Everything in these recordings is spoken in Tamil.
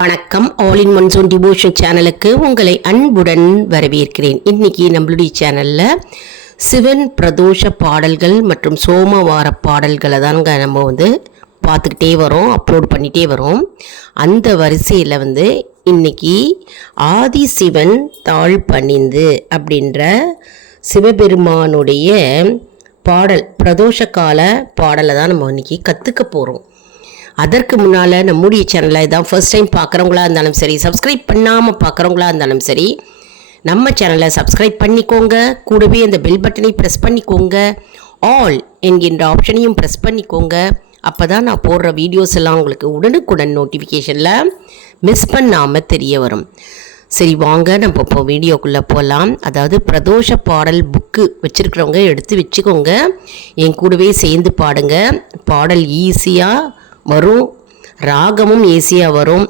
வணக்கம். All in one zone devotion சேனலுக்கு உங்களை அன்புடன் வரவேற்கிறேன். இன்னைக்கு நம்மளுடைய சேனலில் சிவன் பிரதோஷ பாடல்கள் மற்றும் சோமவார பாடல்களை தாங்க நம்ம பார்த்துக்கிட்டே வரோம், அப்லோட் பண்ணிகிட்டே வரோம். அந்த வரிசையில் இன்னைக்கு ஆதிசிவன் தாழ் பணிந்து அப்படின்ற சிவபெருமானுடைய பாடல், பிரதோஷ கால பாடலை தான் நம்ம இன்னைக்கு கற்றுக்க போகிறோம். அதற்கு முன்னால் நம்முடைய சேனலை இதான் ஃபர்ஸ்ட் டைம் பார்க்குறவங்களா இருந்தாலும் சரி, சப்ஸ்கிரைப் பண்ணாமல் பார்க்குறவங்களா இருந்தாலும் சரி, நம்ம சேனலை சப்ஸ்கிரைப் பண்ணிக்கோங்க. கூடவே அந்த பெல் பட்டனை ப்ரெஸ் பண்ணிக்கோங்க. ஆல் என்கின்ற ஆப்ஷனையும் ப்ரெஸ் பண்ணிக்கோங்க. அப்போ தான் நான் போடுற வீடியோஸ் எல்லாம் உங்களுக்கு உடனுக்குடன் நோட்டிஃபிகேஷனில் மிஸ் பண்ணாமல் தெரிய வரும். சரி, வாங்க நம்ம இப்போ வீடியோக்குள்ளே போகலாம். அதாவது பிரதோஷ பாடல் புக்கு வச்சுருக்கிறவங்க எடுத்து வச்சுக்கோங்க, என் கூடவே சேர்ந்து பாடுங்க. பாடல் ஈஸியாக வரும், ராகமும் ஈஸியாக வரும்.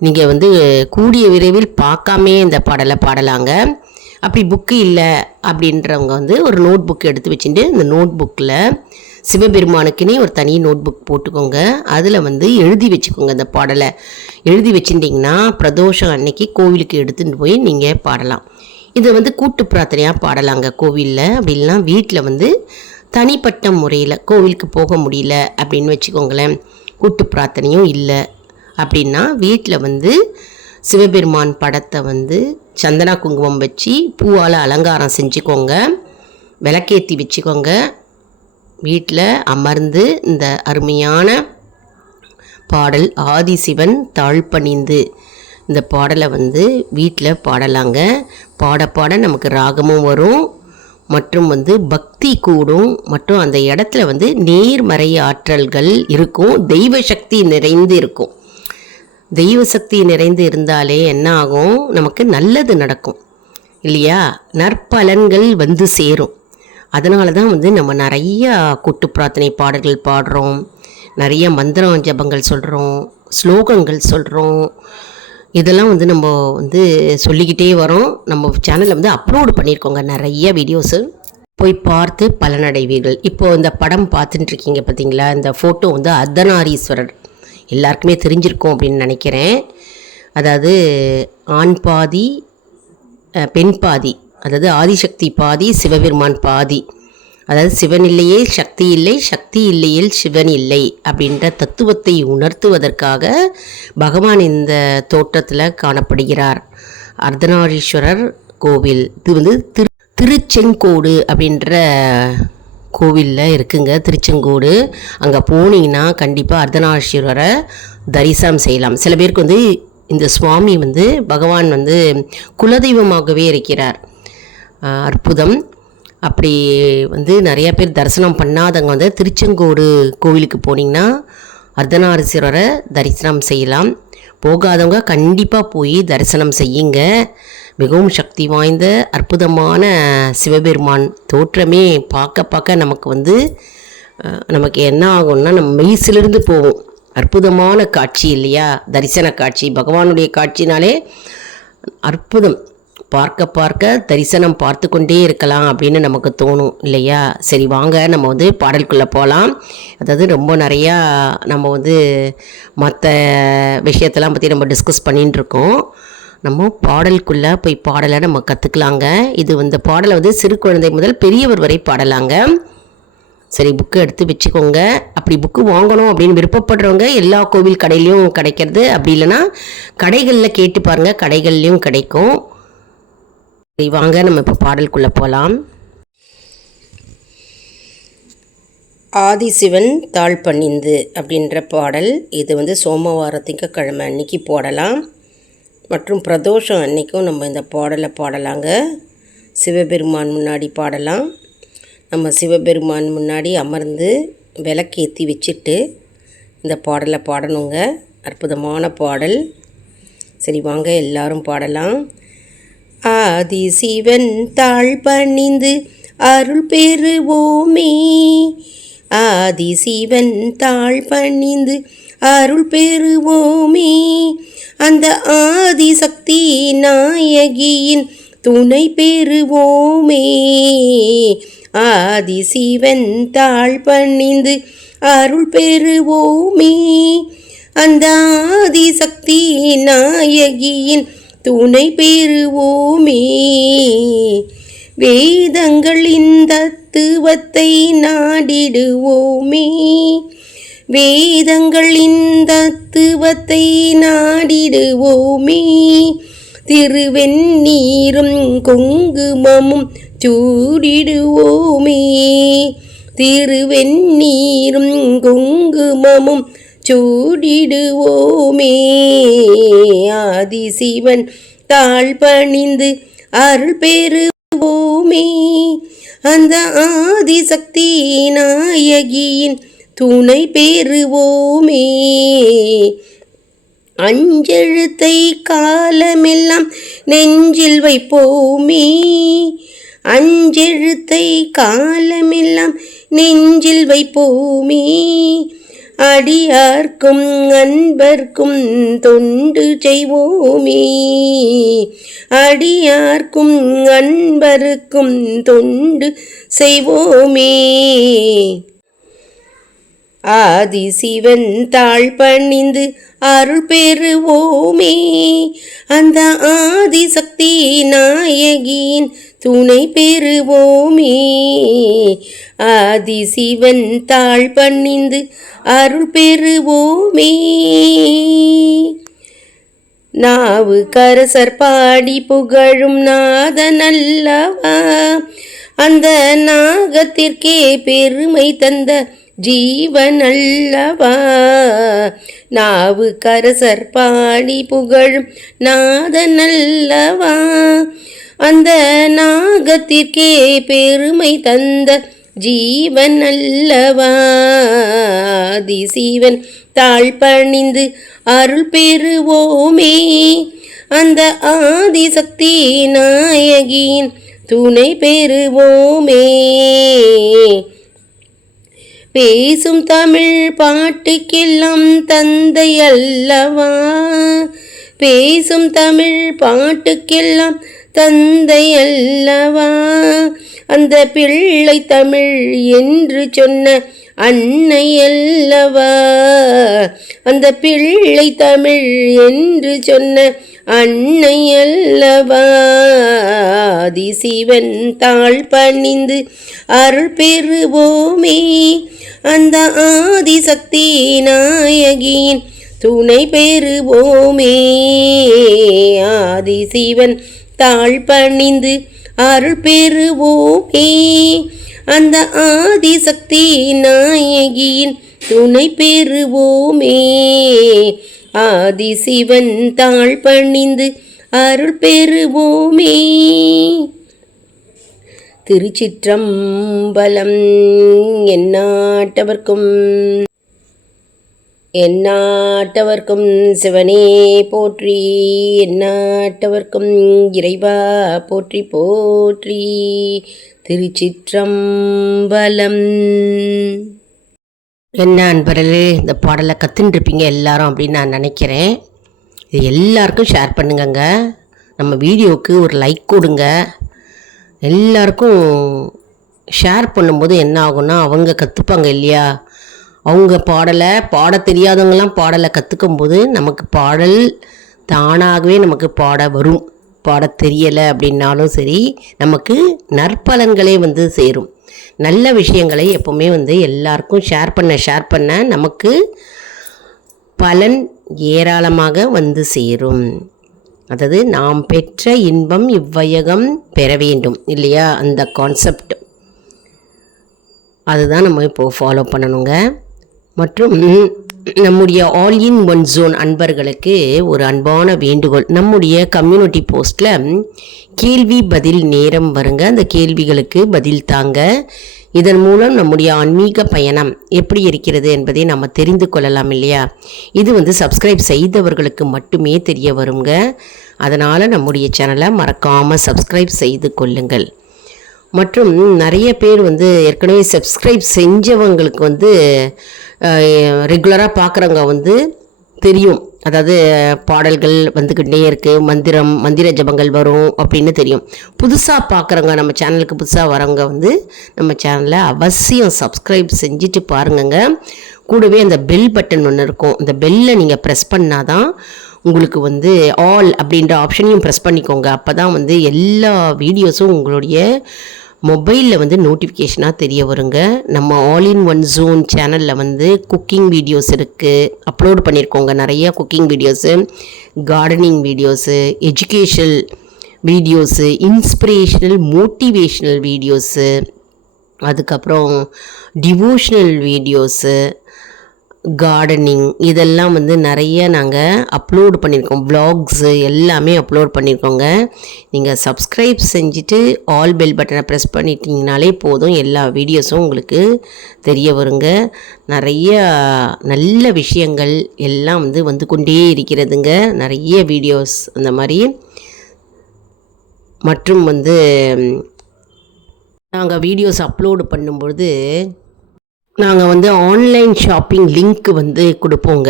நீங்கள் கூடிய விரைவில் பார்க்காமே இந்த பாடலை பாடலாங்க. அப்படி புக்கு இல்லை அப்படின்றவங்க ஒரு நோட் புக் எடுத்து வச்சுட்டு இந்த நோட் புக்கில் சிவபெருமானுக்குன்னே ஒரு தனி நோட் புக் போட்டுக்கோங்க. அதில் எழுதி வச்சுக்கோங்க. இந்த பாடலை எழுதி வச்சுட்டிங்கன்னா பிரதோஷம் அன்னைக்கு கோவிலுக்கு எடுத்துகிட்டு போய் நீங்கள் பாடலாம். இதை கூட்டு பிரார்த்தனையாக பாடலாங்க கோவிலில். அப்படின்னா வீட்டில் தனிப்பட்ட முறையில் கோவிலுக்கு போக முடியல அப்படின்னு வச்சுக்கோங்களேன், கூட்டு பிரார்த்தனையும் இல்லை அப்படின்னா வீட்டில் சிவபெருமான் படத்தை சந்தனா குங்குமம் வச்சு பூவால் அலங்காரம் செஞ்சுக்கோங்க, விளக்கேற்றி வச்சுக்கோங்க. வீட்டில் அமர்ந்து இந்த அருமையான பாடல் ஆதிசிவன் தாழ்பணிந்து இந்த பாடலை வீட்டில் பாடலாங்க. பாட பாட நமக்கு ராகமும் வரும் மற்றும் பக்தி கூடும். மற்றும் அந்த இடத்துல நேர்மறை ஆற்றல்கள் இருக்கும், தெய்வ சக்தி நிறைந்து இருக்கும். தெய்வ சக்தி நிறைந்து இருந்தாலே என்ன ஆகும், நமக்கு நல்லது நடக்கும் இல்லையா, நற்பலன்கள் சேரும். அதனால தான் நம்ம நிறையா கூட்டு பிரார்த்தனை பாடல்கள் பாடுறோம், நிறைய மந்திரம் ஜபங்கள் சொல்கிறோம், ஸ்லோகங்கள் சொல்கிறோம். இதெல்லாம் நம்ம சொல்லிக்கிட்டே வரோம். நம்ம சேனலில் அப்லோடு பண்ணியிருக்கோங்க நிறைய வீடியோஸு, போய் பார்த்து பலனடைவீர்கள். இப்போது இந்த படம் பார்த்துட்டுருக்கீங்க பார்த்தீங்களா, இந்த ஃபோட்டோ அர்த்தநாரீஸ்வரர் எல்லாருக்குமே தெரிஞ்சிருக்கும் அப்படின்னு நினைக்கிறேன். அதாவது ஆண் பாதி பெண் பாதி, அதாவது ஆதிசக்தி பாதி சிவபெருமான் பாதி. அதாவது சிவன் இல்லையே சக்தி இல்லை, சக்தி இல்லையில் சிவன் இல்லை அப்படின்ற தத்துவத்தை உணர்த்துவதற்காக பகவான் இந்த தோற்றத்தில் காணப்படுகிறார். அர்த்தநாரீஸ்வரர் கோவில் இது திருச்செங்கோடு அப்படின்ற கோவிலில் இருக்குங்க, திருச்செங்கோடு. அங்கே போனீங்கன்னா கண்டிப்பாக அர்த்தநாரீஸ்வரரை தரிசனம் செய்யலாம். சில பேருக்கு இந்த சுவாமி பகவான் குலதெய்வமாகவே இருக்கிறார். அற்புதம். அப்படி நிறையா பேர் தரிசனம் பண்ணாதவங்க திருச்செங்கோடு கோவிலுக்கு போனீங்கன்னா அர்த்தநாரீஸ்வரரை தரிசனம் செய்யலாம். போகாதவங்க கண்டிப்பாக போய் தரிசனம் செய்யுங்க. மிகவும் சக்தி வாய்ந்த அற்புதமான சிவபெருமான் தோற்றமே பார்க்க பார்க்க நமக்கு நமக்கு என்ன ஆகும்னா நம்ம மெய்சிலிருந்து போவோம். அற்புதமான காட்சி இல்லையா, தரிசன காட்சி. பகவானுடைய காட்சினாலே அற்புதம். பார்க்க பார்க்க தரிசனம் பார்த்து கொண்டே இருக்கலாம் அப்படின்னு நமக்கு தோணும் இல்லையா. சரி, வாங்க நம்ம பாடலுக்குள்ளே போகலாம். அதாவது ரொம்ப நிறையா நம்ம மற்ற விஷயத்தெல்லாம் பற்றி நம்ம டிஸ்கஸ் பண்ணிகிட்டு இருக்கோம். நம்ம பாடலுக்குள்ளே போய் பாடலை நம்ம கற்றுக்கலாங்க. இது இந்த பாடலை சிறு குழந்தை முதல் பெரியவர் வரை பாடலாங்க. சரி, புக்கு எடுத்து வச்சுக்கோங்க. அப்படி புக்கு வாங்கணும் அப்படின்னு விருப்பப்படுறவங்க எல்லா கோவில் கடையிலையும் கிடைக்கிறது, அப்படி இல்லைன்னா கடைகளில் கேட்டு பாருங்கள், கடைகள்லையும் கிடைக்கும். சரி, வாங்க நம்ம இப்போ பாடலுக்குள்ளே போகலாம். ஆதிசிவன் தாழ் பணிந்து அப்படின்ற பாடல். இது சோமவார திங்கக்கிழமை அன்னைக்கு போடலாம் மற்றும் பிரதோஷம் அன்னைக்கும் நம்ம இந்த பாடலை பாடலாங்க. சிவபெருமான் முன்னாடி பாடலாம். நம்ம சிவபெருமான் முன்னாடி அமர்ந்து விளக்கேற்றி வச்சுட்டு இந்த பாடலை பாடணுங்க. அற்புதமான பாடல். சரி, வாங்க எல்லாரும் பாடலாம். ஆதிசிவன் தாழ் பணிந்து அருள் பெறுவோமே, ஆதிசிவன் தாழ் பணிந்து அருள் பெறுவோமே, அந்த ஆதிசக்தி நாயகியின் துணை பெறுவோமே, ஆதிசிவன் தாழ் பணிந்து அருள் பெறுவோமே, அந்த ஆதிசக்தி நாயகியின் துணை பெறுவோமே. வேதங்களின் தத்துவத்தை நாடிடுவோமே. வேதங்களின் தத்துவத்தை நாடிடுவோமே. திருவெண்ணீரும் குங்குமமும் சூடிடுவோமே. திருவெண்ணீரும் குங்குமமும் சூடிடுவோமே. ஆதிசிவன் தாழ் பணிந்து அருள் பெறுவோமே. அந்த ஆதிசக்தி நாயகியின் துணை பெறுவோமே. அஞ்செழுத்தை காலமெல்லாம் நெஞ்சில் வைப்போமே. அஞ்செழுத்தை காலமெல்லாம் நெஞ்சில் வைப்போமே. அடியார்க்கும் அன்பர்க்கும் தொண்டு செய்வோமே. அடியார்க்கும் அன்பருக்கும் தொண்டு செய்வோமே. ஆதிசிவன் தாழ் பணிந்து அருள் பெறுவோமே. அந்த ஆதிசக்தி நாயகியின் துணை பெறுவோமே. ஆதிசிவன் தாழ் பணிந்து அருள் பெறுவோமே. நாவு கரசர் பாடி புகழும் நாதனல்லவா, அந்த நாகத்திற்கே பெருமை தந்த ஜீவனல்லவா. நாவு கரசர் பாடி புகழும் நாதனல்லவா, அந்த நாகத்திற்கே பெருமை தந்த ஜீவனல்லவா. ஆதிசிவன் தாழ் பணிந்து அருள் பெறுவோமே. அந்த ஆதிசக்தி நாயகியின் துணை பெறுவோமே. பேசும் தமிழ் பாட்டுக்கெல்லாம் தந்தை அல்லவா. பேசும் தமிழ் பாட்டுக்கெல்லாம் தந்தை அல்லவா. அந்த பிள்ளை தமிழ் என்று சொன்ன அன்னை அல்லவா. அந்த பிள்ளை தமிழ் என்று சொன்ன அன்னை அல்லவா. ஆதிசிவன் தாழ் பணிந்து அருள் பெறுவோமே. அந்த ஆதிசக்தி நாயகியின் துணை பெறுவோமே. ஆதிசிவன் தாழ் பணிந்து அருள் பெறுவோமே. அந்த ஆதிசக்தி நாயகியின் துணை பெறுவோமே. ஆதிசிவன் தாழ் பணிந்து அருள் பெறுவோமே. திருச்சிற்றம்பலம். எந்நாட்டவர்க்கும் சிவனே போற்றி. எந்நாட்டவர்க்கும் இறைவா போற்றி போற்றி. திருச்சிற்றம்பலம். என்ன அன்பர்களே, இந்த பாடலை கற்றுட்டுருப்பீங்க எல்லாரும் அப்படின்னு நான் நினைக்கிறேன். இது எல்லாருக்கும் ஷேர் பண்ணுங்கங்க. நம்ம வீடியோவுக்கு ஒரு லைக் கொடுங்க. எல்லாருக்கும் ஷேர் பண்ணும்போது என்ன ஆகும்னா, அவங்க கற்றுப்பாங்க இல்லையா. அவங்க பாட தெரியாதவங்களாம் பாடலை கற்றுக்கும்போது நமக்கு பாடல் தானாகவே நமக்கு பாட வரும். பாட தெரியலை அப்படின்னாலும் சரி, நமக்கு நற்பலன்களே சேரும். நல்ல விஷயங்களை எப்போவுமே எல்லாருக்கும் ஷேர் பண்ண நமக்கு பலன் ஏராளமாக சேரும். அதாவது நாம் பெற்ற இன்பம் இவ்வையகம் பெற வேண்டும் இல்லையா, அந்த கான்செப்ட் அதுதான் நம்ம இப்போது ஃபாலோ பண்ணணுங்க. மற்றும் நம்முடைய ஆல் இன் ஒன் ஜோன் அன்பர்களுக்கு ஒரு அன்பான வேண்டுகோள். நம்முடைய கம்யூனிட்டி போஸ்ட்டில் கேள்வி பதில் நேரம் வருங்க. அந்த கேள்விகளுக்கு பதில் தாங்க. இதன் மூலம் நம்முடைய ஆன்மீக பயணம் எப்படி இருக்கிறது என்பதை நம்ம தெரிந்து கொள்ளலாம் இல்லையா. இது சப்ஸ்கிரைப் செய்தவர்களுக்கு மட்டுமே தெரிய வருங்க. அதனால் நம்முடைய சேனலை மறக்காமல் சப்ஸ்கிரைப் செய்து கொள்ளுங்கள். மற்றும் நிறைய பேர் ஏற்கனவே சப்ஸ்கிரைப் செஞ்சவங்களுக்கு ரெகுலராக பார்க்குறவங்க தெரியும். அதாவது பாடல்கள் வந்துக்கிட்டே இருக்குது, மந்திர ஜபங்கள் வரும் அப்படின்னு தெரியும். புதுசாக பார்க்குறவங்க, நம்ம சேனலுக்கு புதுசாக வரவங்க வந்து நம்ம சேனலை அவசியம் சப்ஸ்கிரைப் செஞ்சுட்டு பாருங்கங்க. கூடவே அந்த பெல் பட்டன் ஒன்று இருக்கும், அந்த பெல்லை நீங்கள் ப்ரெஸ் பண்ணால் தான் உங்களுக்கு வந்து ஆல் அப்படின்ற ஆப்ஷனையும் ப்ரெஸ் பண்ணிக்கோங்க. அப்போ தான் வந்து எல்லா வீடியோஸும் உங்களுடைய மொபைலில் வந்து நோட்டிஃபிகேஷனாக தெரிய வருங்க. நம்ம ஆல் இன் ஒன் ஜோன் சேனலில் வந்து குக்கிங் வீடியோஸ் இருக்குது, அப்லோட் பண்ணியிருக்கோங்க. நிறையா cooking videos, gardening videos, educational videos, inspirational motivational videos, அதுக்கப்புறம் டிவோஷ்னல் வீடியோஸு, கார்டனிங், இதெல்லாம் வந்து நிறைய நாங்கள் அப்லோடு பண்ணியிருக்கோம். வ்ளாக்ஸு எல்லாமே அப்லோட் பண்ணியிருக்கோங்க. நீங்கள் சப்ஸ்கிரைப் செஞ்சுட்டு ஆல் பெல் பட்டனை ப்ரெஸ் பண்ணிட்டீங்கனாலே போதும், எல்லா வீடியோஸும் உங்களுக்கு தெரிய வருங்க. நிறைய நல்ல விஷயங்கள் எல்லாம் வந்து கொண்டே இருக்கிறதுங்க. நிறைய வீடியோஸ் அந்த மாதிரி. மற்றும் வந்து நாங்கள் வீடியோஸ் அப்லோடு பண்ணும்பொழுது நாங்கள் வந்து ஆன்லைன் ஷாப்பிங் லிங்க் வந்து கொடுப்போங்க.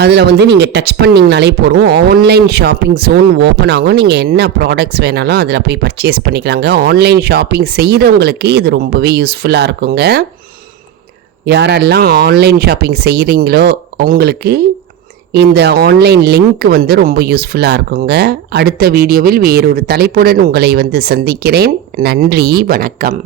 அதில் வந்து நீங்கள் டச் பண்ணிங்கனாலே போதும், ஆன்லைன் ஷாப்பிங் ஜோன் ஓப்பன் ஆகும். நீங்கள் என்ன ப்ராடக்ட்ஸ் வேணாலும் அதில் போய் பர்ச்சேஸ் பண்ணிக்கலாங்க. ஆன்லைன் ஷாப்பிங் செய்கிறவங்களுக்கு இது ரொம்பவே யூஸ்ஃபுல்லாக இருக்குங்க. யாரெல்லாம் ஆன்லைன் ஷாப்பிங் செய்கிறீங்களோ அவங்களுக்கு இந்த ஆன்லைன் லிங்க் வந்து ரொம்ப யூஸ்ஃபுல்லாக இருக்குங்க. அடுத்த வீடியோவில் வேறொரு தலைப்புடன் உங்களை வந்து சந்திக்கிறேன். நன்றி, வணக்கம்.